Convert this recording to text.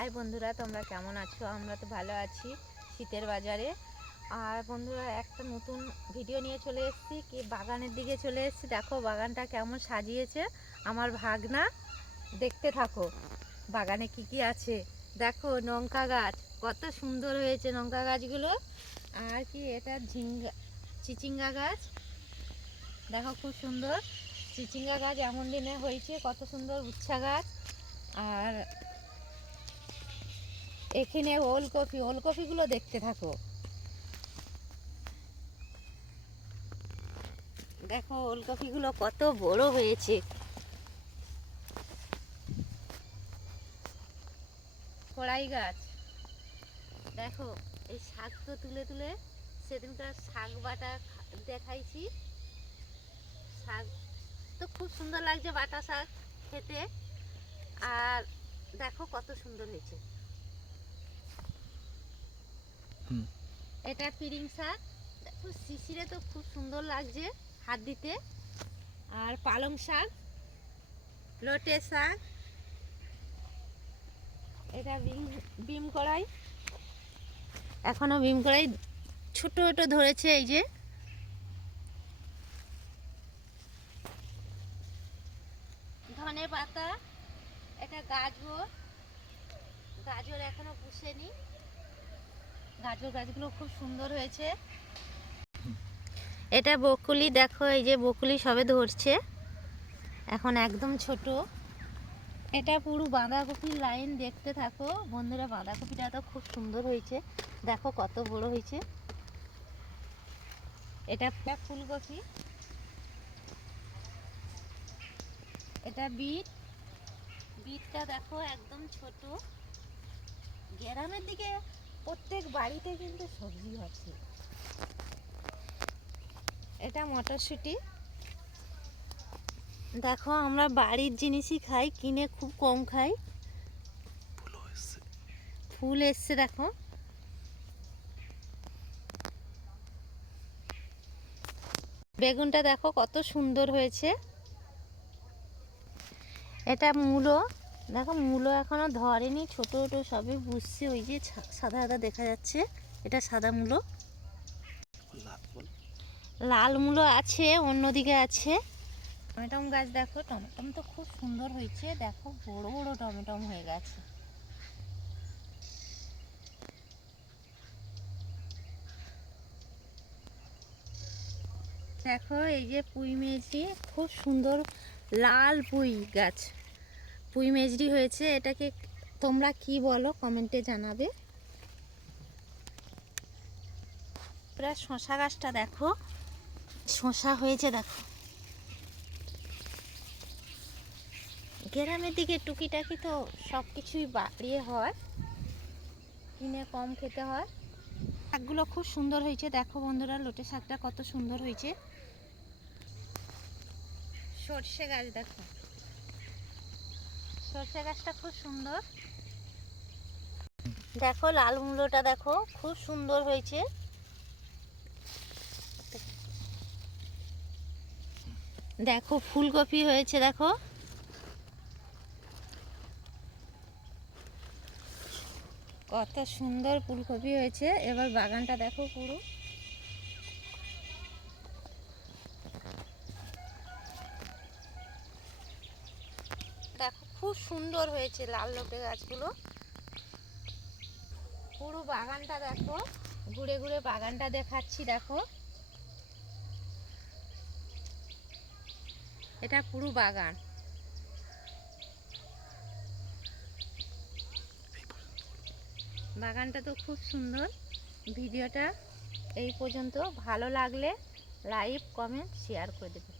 High বন্ধুরা, তোমরা কেমন আছো? আমরা তো ভালো আছি শীতের বাজারে। আর বন্ধুরা, একটা নতুন ভিডিও নিয়ে চলে এসেছি, কি বাগানের দিকে চলে এসেছি। দেখো, বাগানটা কেমন সাজিয়েছে আমার ভাগনা। দেখতে থাকো, বাগানে কি কি আছে। দেখো, লঙ্কা গাছ, কত সুন্দর হয়েছে লঙ্কা গাছগুলো। আর কি, এটা ঝিঙ্গা, চিচিঙ্গা গাছ। দেখো, খুব সুন্দর। চিচিঙ্গা গাছ এমন দিনে হয়েছে, কত সুন্দর উচ্ছা গাছ। আর এখানে ওলকপি, ওলকপিগুলো দেখতে থাকো। দেখো ওলকপিগুলো কত বড় হয়েছে। কড়াই গাছ। দেখো, এই শাক তো তুলে তুলে সেদিনকার শাক বাটা দেখাইছি। শাক তো খুব সুন্দর লাগছে বাটা শাক খেতে। আর দেখো কত সুন্দর হয়েছে। এটা পিরিং শাক। দেখো, শিশিরে তো খুব সুন্দর লাগছে হাত দিতে। আর পালং শাক, লোটে শাক, এটা বিম বিম কড়াই। এখনও বিম কড়াই ছোট ছোট ধরেছে এই যে। ধনে পাতা, এটা গাজর। গাজর এখনও পুষেনি। গাজর গাছগুলো খুব সুন্দর হয়েছে। এটা বকুলি, দেখো এই যে বকুলি সবে ধরছে। এখন একদম ছোট। এটা পুরো বাঁধাকপির লাইন দেখতে থাকো। বন্ধুরা, বাঁধাকপিটা তো খুব সুন্দর হয়েছে। দেখো কত বড় হয়েছে। এটা ফুলকপি। এটা বিট। বিটটা দেখো একদম ছোট। গ্রামের দিকে প্রত্যেক বাড়িতে কিন্তু সবজি আছে। এটা মটরশুঁটি। দেখো আমরা বাড়ির জিনিসই খাই কিনে খুব কম খাই। ফুল এসছে। দেখো। বেগুনটা দেখো কত সুন্দর হয়েছে। এটা মূলো। দেখো মূলো এখনও ধরেনি ছোট ছোট সবই বুঝছে। ওই যে সাদা সাদা দেখা যাচ্ছে। এটা সাদা মূলো। লাল মূলো? আছে অন্যদিকে আছে। টমেটম গাছ দেখো টমেটম তো খুব সুন্দর হয়েছে। দেখো বড় বড় টমেটম হয়ে গেছে। দেখো এই যে পুঁই মেজরি খুব সুন্দর লাল পুঁই গাছ। পুঁই মেজরি হয়েছে, এটাকে তোমরা কি বলো? কমেন্টে জানাবে। প্রায় শশা গাছটা দেখো। শশা হয়েছে, দেখো। গ্রামের দিকে টুকিটাকি তো সব কিছুই বাড়িয়ে হয়। কিনে কম খেতে হয়। শাকগুলো খুব সুন্দর হয়েছে। দেখো বন্ধুরা, লোটে শাকটা কত সুন্দর হয়েছে। সর্ষে গাছ দেখো। সর্ষে গাছটা খুব সুন্দর। দেখো, লাল মূলোটা দেখো, খুব সুন্দর হয়েছে। দেখো, ফুলকপি হয়েছে, দেখো। কত সুন্দর ফুলকপি হয়েছে। এবার বাগানটা দেখো পুরো দেখো খুব সুন্দর হয়েছে লাল লোটে গাছগুলো। পুরো বাগানটা দেখো, ঘুরে ঘুরে বাগানটা দেখাচ্ছি, দেখো। এটা পুরো বাগান। বাগানটা তো খুব সুন্দর। ভিডিওটা এই পর্যন্ত। ভালো লাগলে লাইক, কমেন্ট, শেয়ার করে দেবে।